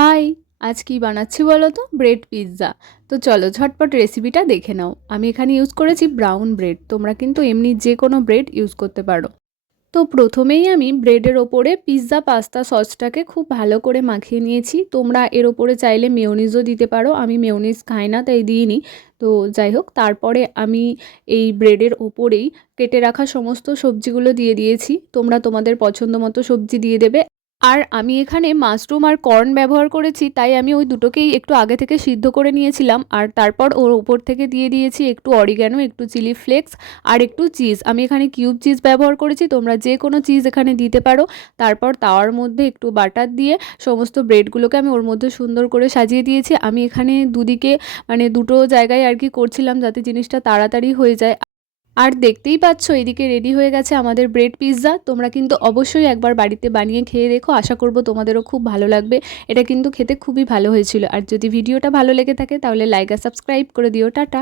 High, আজ কি বানাচ্ছি বলো তো? Bread pizza. তো চলো ঝটপট রেসিপিটা দেখে নাও। আমি এখানে ইউজ করেছি ব্রাউন ব্রেড, তোমরা কিন্তু এমনি যে কোনো ব্রেড ইউজ করতে পারো। তো প্রথমেই আমি ব্রেডের ওপরে পিৎজা পাস্তা সসটাকে খুব ভালো করে মাখিয়ে নিয়েছি। তোমরা এর ওপরে চাইলে মেয়োনিজও দিতে পারো, আমি মেয়োনিজ খাই না তাই দিইনি। তো যাই হোক, তারপরে আমি এই ব্রেডের ওপরেই কেটে রাখা সমস্ত সবজিগুলো দিয়ে দিয়েছি। তোমরা তোমাদের পছন্দ মতো সবজি দিয়ে দেবে। আর আমি এখানে মাশরুম আর কর্ন ব্যবহার করেছি, তাই আমি ওই দুটোকেই একটু আগে থেকে সিদ্ধ করে নিয়েছিলাম। আর তারপর ওর ওপর থেকে দিয়ে দিয়েছি একটু অরিগ্যানো, একটু চিলি ফ্লেক্স আর একটু চিজ। আমি এখানে কিউব চিজ ব্যবহার করেছি, তোমরা যে কোনো চিজ এখানে দিতে পারো। তারপর তাওয়ার মধ্যে একটু বাটার দিয়ে সমস্ত ব্রেডগুলোকে আমি ওর মধ্যে সুন্দর করে সাজিয়ে দিয়েছি। আমি এখানে দুদিকে মানে দুটো জায়গায় আর কি করছিলাম, যাতে জিনিসটা তাড়াতাড়ি হয়ে যায়। আর দেখতেই পাচ্ছ এদিকে রেডি হয়ে গেছে আমাদের ব্রেড পিৎজা। তোমরা কিন্তু অবশ্যই একবার বাড়িতে বানিয়ে খেয়ে দেখো, আশা করব তোমাদেরও খুব ভালো লাগবে। এটা কিন্তু খেতে খুবই ভালো হয়েছিল। আর যদি ভিডিওটা ভালো লেগে থাকে তাহলে লাইক আর সাবস্ক্রাইব করে দিও। টাটা।